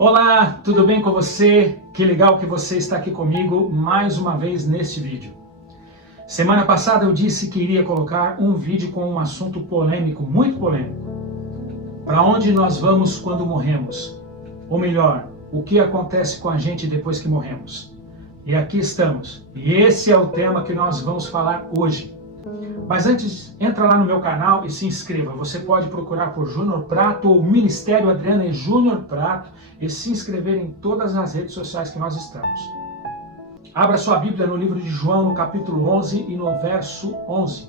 Olá, tudo bem com você? Que legal que você está aqui comigo mais uma vez neste vídeo. Semana passada eu disse que iria colocar um vídeo com um assunto polêmico, muito polêmico. Para onde nós vamos quando morremos? Ou melhor, o que acontece com a gente depois que morremos? E aqui estamos. E esse é o tema que nós vamos falar hoje. Mas antes, entra lá no meu canal e se inscreva. Você pode procurar por Júnior Prato ou Ministério Adriana e Júnior Prato e se inscrever em todas as redes sociais que nós estamos. Abra sua Bíblia no livro de João, no capítulo 11 e no verso 11.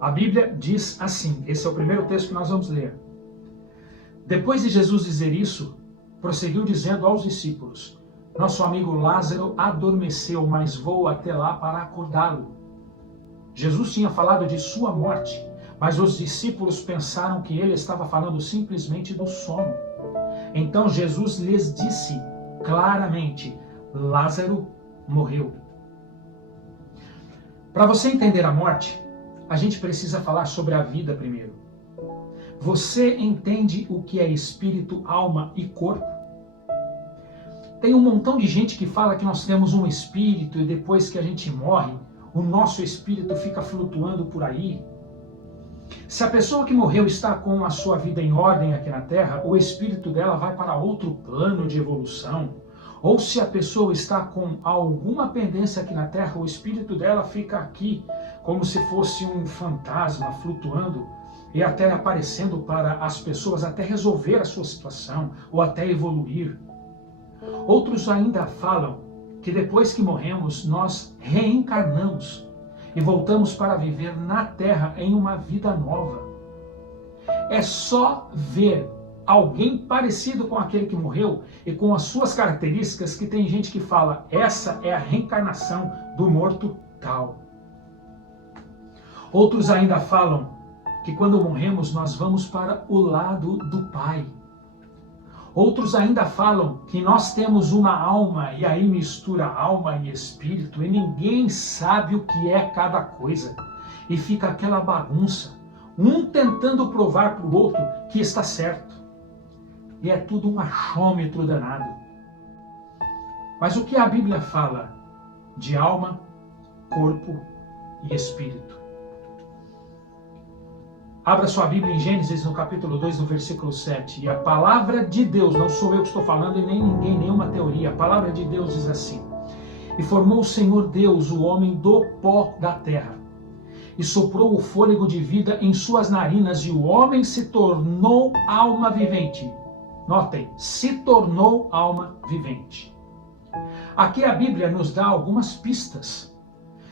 A Bíblia diz assim, esse é o primeiro texto que nós vamos ler. Depois de Jesus dizer isso, prosseguiu dizendo aos discípulos: Nosso amigo Lázaro adormeceu, mas vou até lá para acordá-lo. Jesus tinha falado de sua morte, mas os discípulos pensaram que ele estava falando simplesmente do sono. Então Jesus lhes disse claramente: Lázaro morreu. Para você entender a morte, a gente precisa falar sobre a vida primeiro. Você entende o que é espírito, alma e corpo? Tem um montão de gente que fala que nós temos um espírito e depois que a gente morre, o nosso espírito fica flutuando por aí. Se a pessoa que morreu está com a sua vida em ordem aqui na Terra, o espírito dela vai para outro plano de evolução. Ou se a pessoa está com alguma pendência aqui na Terra, o espírito dela fica aqui como se fosse um fantasma flutuando e até aparecendo para as pessoas até resolver a sua situação ou até evoluir. Outros ainda falam que depois que morremos, nós reencarnamos e voltamos para viver na Terra em uma vida nova. É só ver alguém parecido com aquele que morreu e com as suas características que tem gente que fala, essa é a reencarnação do morto tal. Outros ainda falam que quando morremos nós vamos para o lado do Pai. Outros ainda falam que nós temos uma alma e aí mistura alma e espírito e ninguém sabe o que é cada coisa. E fica aquela bagunça, um tentando provar para o outro que está certo. E é tudo um achômetro danado. Mas o que a Bíblia fala de alma, corpo e espírito? Abra sua Bíblia em Gênesis, no capítulo 2, no versículo 7. E a palavra de Deus, não sou eu que estou falando e nem ninguém, nenhuma teoria. A palavra de Deus diz assim: E formou o Senhor Deus o homem do pó da terra, e soprou o fôlego de vida em suas narinas, e o homem se tornou alma vivente. Notem, se tornou alma vivente. Aqui a Bíblia nos dá algumas pistas.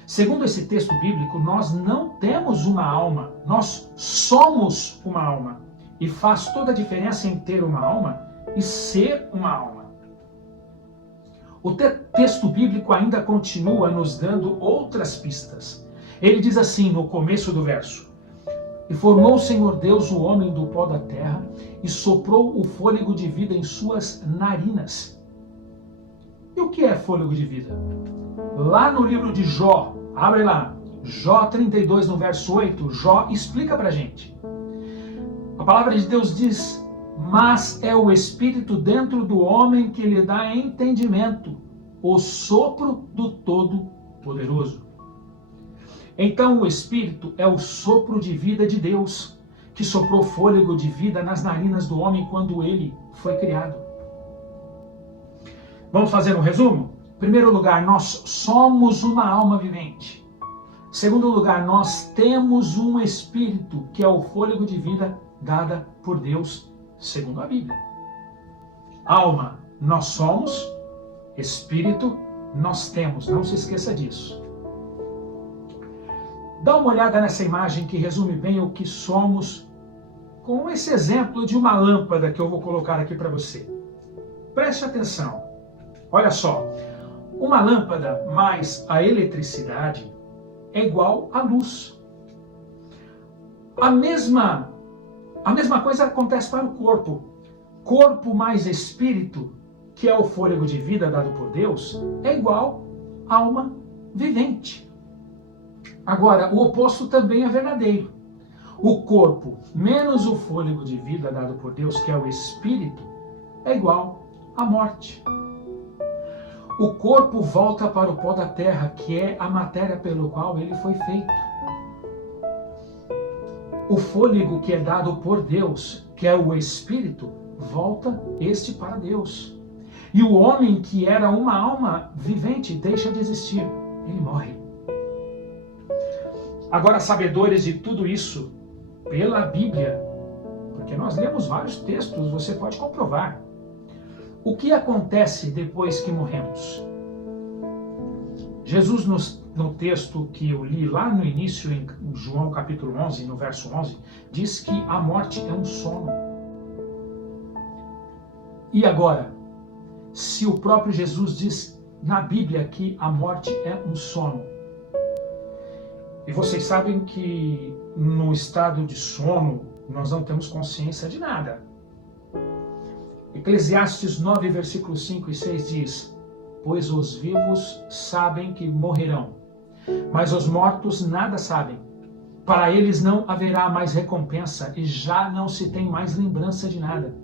Segundo esse texto bíblico, nós não temos uma alma, nós somos uma alma. E faz toda a diferença em ter uma alma e ser uma alma. O texto bíblico ainda continua nos dando outras pistas. Ele diz assim no começo do verso: E formou o Senhor Deus o homem do pó da terra e soprou o fôlego de vida em suas narinas. E o que é fôlego de vida? Lá no livro de Jó, abre lá, Jó 32, no verso 8, Jó explica pra gente. A palavra de Deus diz: Mas é o Espírito dentro do homem que lhe dá entendimento, o sopro do Todo-Poderoso. Então o Espírito é o sopro de vida de Deus, que soprou fôlego de vida nas narinas do homem quando ele foi criado. Vamos fazer um resumo? Em primeiro lugar, nós somos uma alma vivente. Em segundo lugar, nós temos um espírito, que é o fôlego de vida dada por Deus, segundo a Bíblia. Alma, nós somos. Espírito, nós temos. Não se esqueça disso. Dá uma olhada nessa imagem que resume bem o que somos, com esse exemplo de uma lâmpada que eu vou colocar aqui para você. Preste atenção. Olha só. Uma lâmpada mais a eletricidade é igual à luz. A mesma coisa acontece para o corpo. Corpo mais espírito, que é o fôlego de vida dado por Deus, é igual a alma vivente. Agora, o oposto também é verdadeiro. O corpo menos o fôlego de vida dado por Deus, que é o espírito, é igual a morte. O corpo volta para o pó da terra, que é a matéria pelo qual ele foi feito. O fôlego que é dado por Deus, que é o Espírito, volta este para Deus. E o homem que era uma alma vivente deixa de existir, ele morre. Agora, sabedores de tudo isso, pela Bíblia, porque nós lemos vários textos, você pode comprovar. O que acontece depois que morremos? Jesus, no texto que eu li lá no início, em João capítulo 11, no verso 11, diz que a morte é um sono. E agora, se o próprio Jesus diz na Bíblia que a morte é um sono, e vocês sabem que no estado de sono nós não temos consciência de nada. Eclesiastes 9, versículos 5 e 6 diz: pois os vivos sabem que morrerão, mas os mortos nada sabem. Para eles não haverá mais recompensa e já não se tem mais lembrança de nada.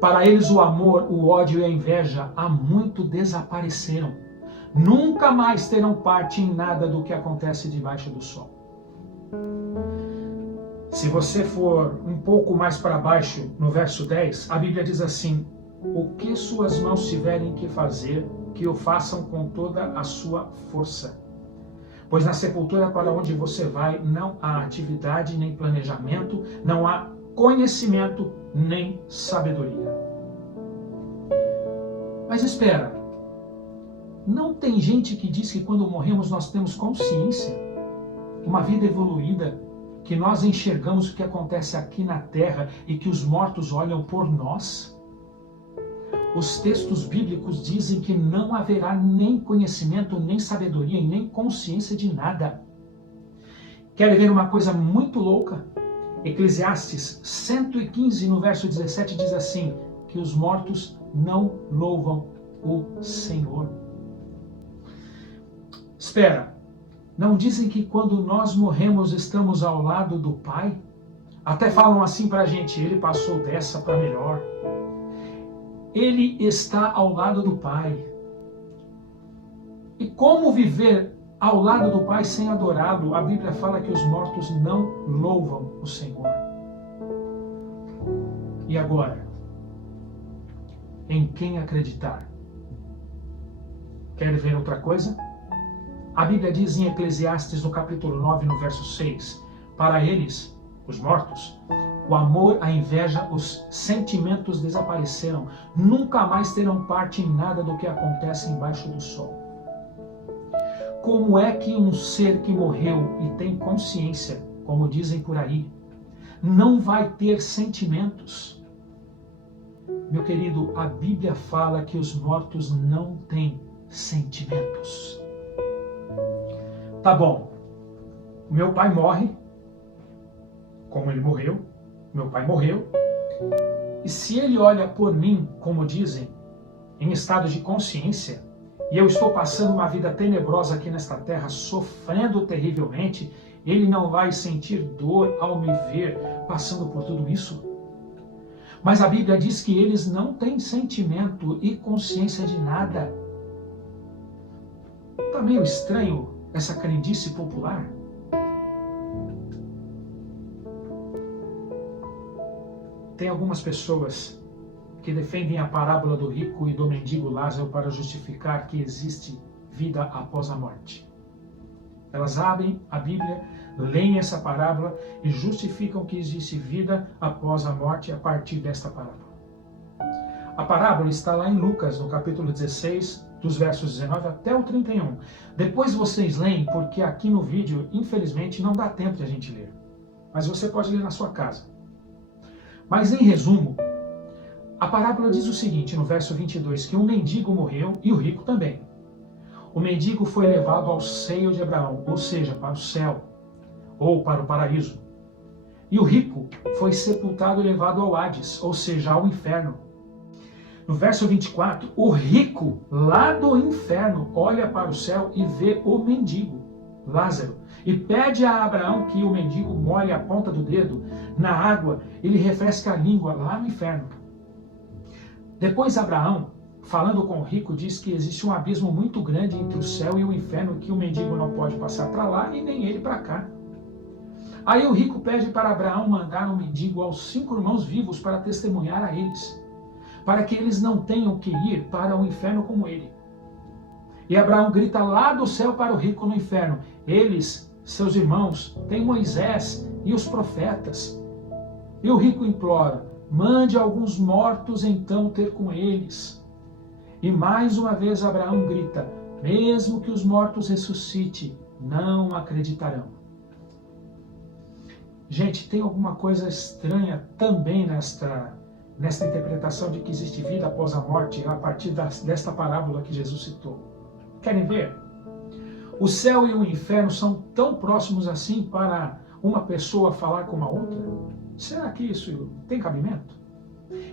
Para eles o amor, o ódio e a inveja há muito desapareceram. Nunca mais terão parte em nada do que acontece debaixo do sol. Se você for um pouco mais para baixo, no verso 10, a Bíblia diz assim: o que suas mãos tiverem que fazer, que o façam com toda a sua força. Pois na sepultura para onde você vai, não há atividade nem planejamento, não há conhecimento nem sabedoria. Mas espera, não tem gente que diz que quando morremos nós temos consciência, uma vida evoluída, que nós enxergamos o que acontece aqui na terra e que os mortos olham por nós? Os textos bíblicos dizem que não haverá nem conhecimento, nem sabedoria e nem consciência de nada. Querem ver uma coisa muito louca? Eclesiastes 115, no verso 17, diz assim, que os mortos não louvam o Senhor. Espera, não dizem que quando nós morremos estamos ao lado do Pai? Até falam assim pra gente, ele passou dessa para melhor. Ele está ao lado do Pai. E como viver ao lado do Pai sem adorá-lo? A Bíblia fala que os mortos não louvam o Senhor. E agora? Em quem acreditar? Quer ver outra coisa? A Bíblia diz em Eclesiastes, no capítulo 9, no verso 6, para eles, os mortos, o amor, a inveja, os sentimentos desapareceram. Nunca mais terão parte em nada do que acontece embaixo do sol. Como é que um ser que morreu e tem consciência, como dizem por aí, não vai ter sentimentos? Meu querido, a Bíblia fala que os mortos não têm sentimentos. Tá bom, meu pai morre, como ele morreu, meu pai morreu, e se ele olha por mim, como dizem, em estado de consciência, e eu estou passando uma vida tenebrosa aqui nesta terra, sofrendo terrivelmente, ele não vai sentir dor ao me ver passando por tudo isso? Mas a Bíblia diz que eles não têm sentimento e consciência de nada. Está meio estranho essa crendice popular? Tem algumas pessoas que defendem a parábola do rico e do mendigo Lázaro para justificar que existe vida após a morte. Elas abrem a Bíblia, leem essa parábola e justificam que existe vida após a morte a partir desta parábola. A parábola está lá em Lucas, no capítulo 16, dos versos 19 até o 31. Depois vocês leem, porque aqui no vídeo, infelizmente, não dá tempo de a gente ler. Mas você pode ler na sua casa. Mas, em resumo, a parábola diz o seguinte, no verso 22, que um mendigo morreu e o rico também. O mendigo foi levado ao seio de Abraão, ou seja, para o céu, ou para o paraíso. E o rico foi sepultado e levado ao Hades, ou seja, ao inferno. No verso 24, o rico, lá do inferno, olha para o céu e vê o mendigo, Lázaro, e pede a Abraão que o mendigo molhe a ponta do dedo na água e lhe refresque a língua lá no inferno. Depois Abraão, falando com o rico, diz que existe um abismo muito grande entre o céu e o inferno, que o mendigo não pode passar para lá e nem ele para cá. Aí o rico pede para Abraão mandar um mendigo aos 5 irmãos vivos para testemunhar a eles, para que eles não tenham que ir para o inferno como ele. E Abraão grita lá do céu para o rico no inferno: eles, seus irmãos, têm Moisés e os profetas. E o rico implora: mande alguns mortos então ter com eles. E mais uma vez Abraão grita: mesmo que os mortos ressuscitem, não acreditarão. Gente, tem alguma coisa estranha também nesta interpretação de que existe vida após a morte a partir desta parábola que Jesus citou. Querem ver? O céu e o inferno são tão próximos assim para uma pessoa falar com uma outra? Será que isso tem cabimento?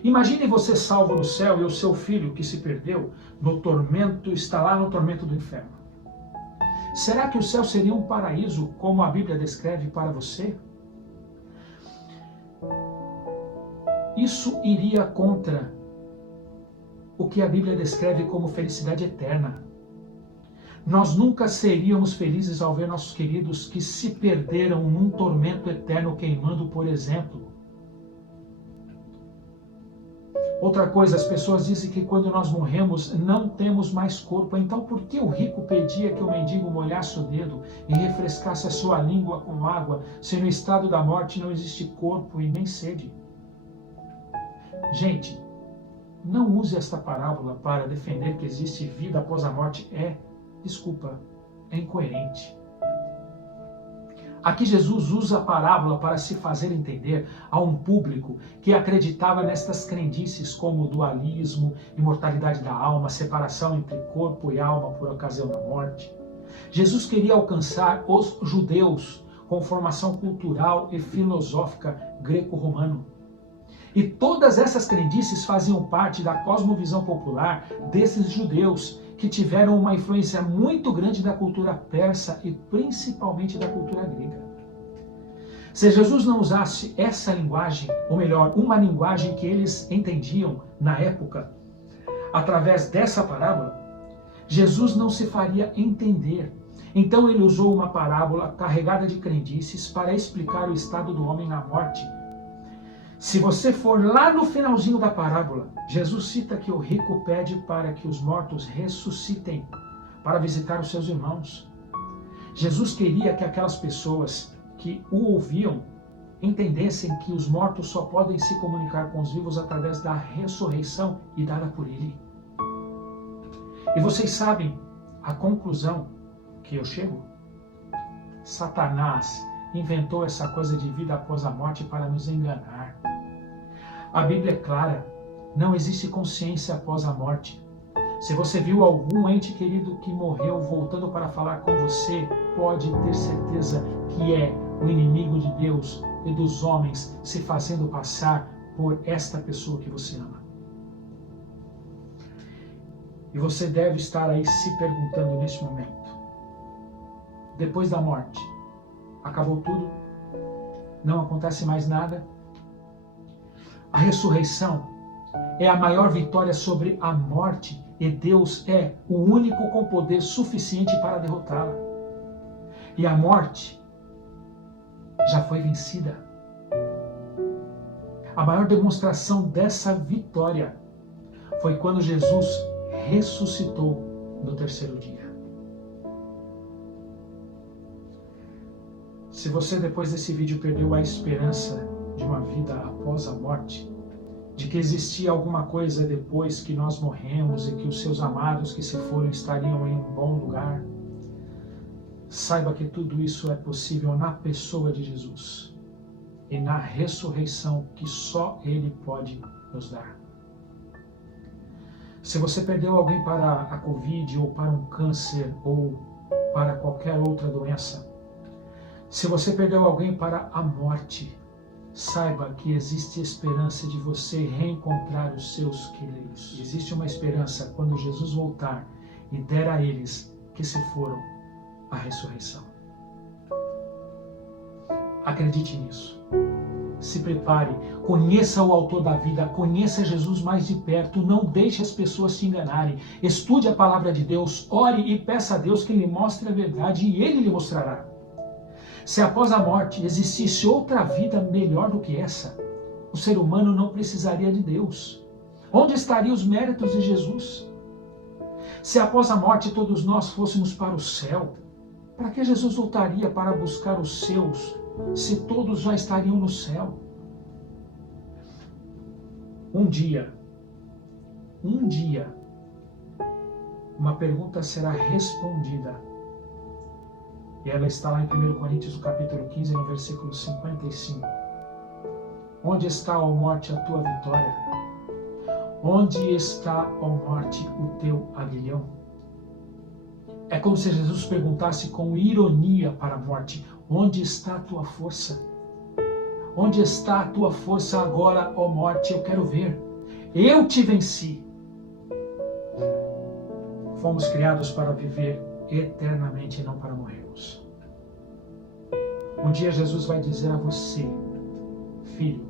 Imagine você salvo no céu e o seu filho que se perdeu no tormento, está lá no tormento do inferno. Será que o céu seria um paraíso como a Bíblia descreve para você? Isso iria contra o que a Bíblia descreve como felicidade eterna. Nós nunca seríamos felizes ao ver nossos queridos que se perderam num tormento eterno queimando, por exemplo. Outra coisa, as pessoas dizem que quando nós morremos não temos mais corpo. Então por que o rico pedia que o mendigo molhasse o dedo e refrescasse a sua língua com água, se no estado da morte não existe corpo e nem sede? Gente, não use esta parábola para defender que existe vida após a morte. É incoerente. Aqui Jesus usa a parábola para se fazer entender a um público que acreditava nestas crendices como dualismo, imortalidade da alma, separação entre corpo e alma por ocasião da morte. Jesus queria alcançar os judeus com formação cultural e filosófica greco-romano. E todas essas crendices faziam parte da cosmovisão popular desses judeus que tiveram uma influência muito grande da cultura persa e principalmente da cultura grega. Se Jesus não usasse essa linguagem, ou melhor, uma linguagem que eles entendiam na época, através dessa parábola, Jesus não se faria entender. Então ele usou uma parábola carregada de crendices para explicar o estado do homem na morte. Se você for lá no finalzinho da parábola, Jesus cita que o rico pede para que os mortos ressuscitem para visitar os seus irmãos. Jesus queria que aquelas pessoas que o ouviam entendessem que os mortos só podem se comunicar com os vivos através da ressurreição e dada por ele. E vocês sabem a conclusão que eu chego? Satanás inventou essa coisa de vida após a morte para nos enganar. A Bíblia é clara, não existe consciência após a morte. Se você viu algum ente querido que morreu voltando para falar com você, pode ter certeza que é o inimigo de Deus e dos homens se fazendo passar por esta pessoa que você ama. E você deve estar aí se perguntando neste momento: depois da morte, acabou tudo? Não acontece mais nada? A ressurreição é a maior vitória sobre a morte e Deus é o único com poder suficiente para derrotá-la. E a morte já foi vencida. A maior demonstração dessa vitória foi quando Jesus ressuscitou no terceiro dia. Se você depois desse vídeo perdeu a esperança de uma vida após a morte, de que existia alguma coisa depois que nós morremos e que os seus amados que se foram estariam em um bom lugar, saiba que tudo isso é possível na pessoa de Jesus e na ressurreição que só Ele pode nos dar. Se você perdeu alguém para a Covid ou para um câncer ou para qualquer outra doença, se você perdeu alguém para a morte, saiba que existe esperança de você reencontrar os seus queridos. Existe uma esperança quando Jesus voltar e der a eles que se foram a ressurreição. Acredite nisso. Se prepare, conheça o autor da vida, conheça Jesus mais de perto, não deixe as pessoas te enganarem. Estude a palavra de Deus, ore e peça a Deus que lhe mostre a verdade e Ele lhe mostrará. Se após a morte existisse outra vida melhor do que essa, o ser humano não precisaria de Deus. Onde estariam os méritos de Jesus? Se após a morte todos nós fôssemos para o céu, para que Jesus voltaria para buscar os seus, se todos já estariam no céu? Um dia, uma pergunta será respondida. E ela está lá em 1 Coríntios, no capítulo 15, no versículo 55. Onde está, ó morte, a tua vitória? Onde está, ó morte, o teu aguilhão? É como se Jesus perguntasse com ironia para a morte: onde está a tua força? Onde está a tua força agora, ó morte? Eu quero ver. Eu te venci. Fomos criados para viver eternamente e não para morrermos. Um dia Jesus vai dizer a você: filho,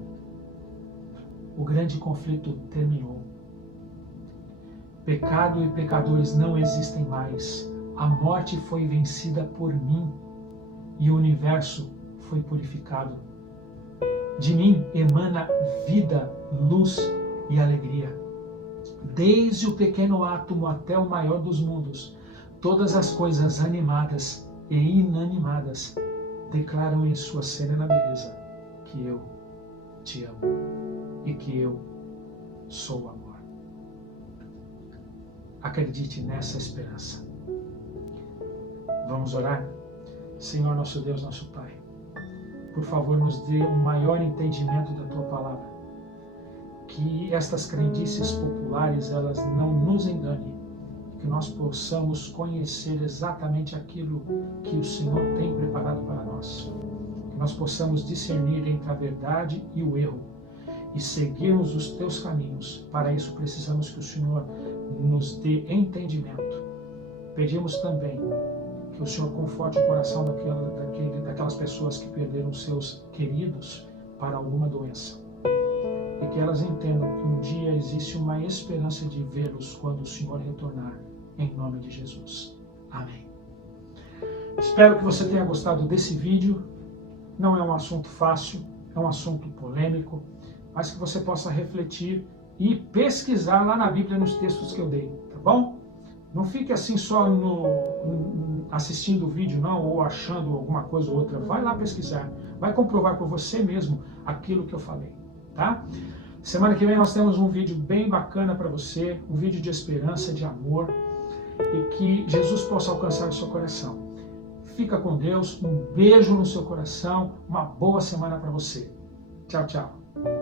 o grande conflito terminou. Pecado e pecadores não existem mais. A morte foi vencida por mim e o universo foi purificado. De mim emana vida, luz e alegria. Desde o pequeno átomo até o maior dos mundos, todas as coisas animadas e inanimadas declaram em sua serena beleza que eu te amo e que eu sou o amor. Acredite nessa esperança. Vamos orar? Senhor, nosso Deus, nosso Pai, por favor, nos dê um maior entendimento da Tua palavra. Que estas crendices populares, elas não nos enganem. Que nós possamos conhecer exatamente aquilo que o Senhor tem preparado para nós. Que nós possamos discernir entre a verdade e o erro e seguirmos os Teus caminhos. Para isso precisamos que o Senhor nos dê entendimento. Pedimos também que o Senhor conforte o coração daquelas pessoas que perderam seus queridos para alguma doença. E que elas entendam que um dia existe uma esperança de vê-los quando o Senhor retornar, em nome de Jesus. Amém. Espero que você tenha gostado desse vídeo. Não é um assunto fácil, é um assunto polêmico, mas que você possa refletir e pesquisar lá na Bíblia, nos textos que eu dei, tá bom? Não fique assim só assistindo o vídeo, não, ou achando alguma coisa ou outra. Vai lá pesquisar, vai comprovar por você mesmo aquilo que eu falei, tá? Semana que vem nós temos um vídeo bem bacana para você, um vídeo de esperança, de amor, e que Jesus possa alcançar o seu coração. Fica com Deus, um beijo no seu coração, uma boa semana para você. Tchau, tchau.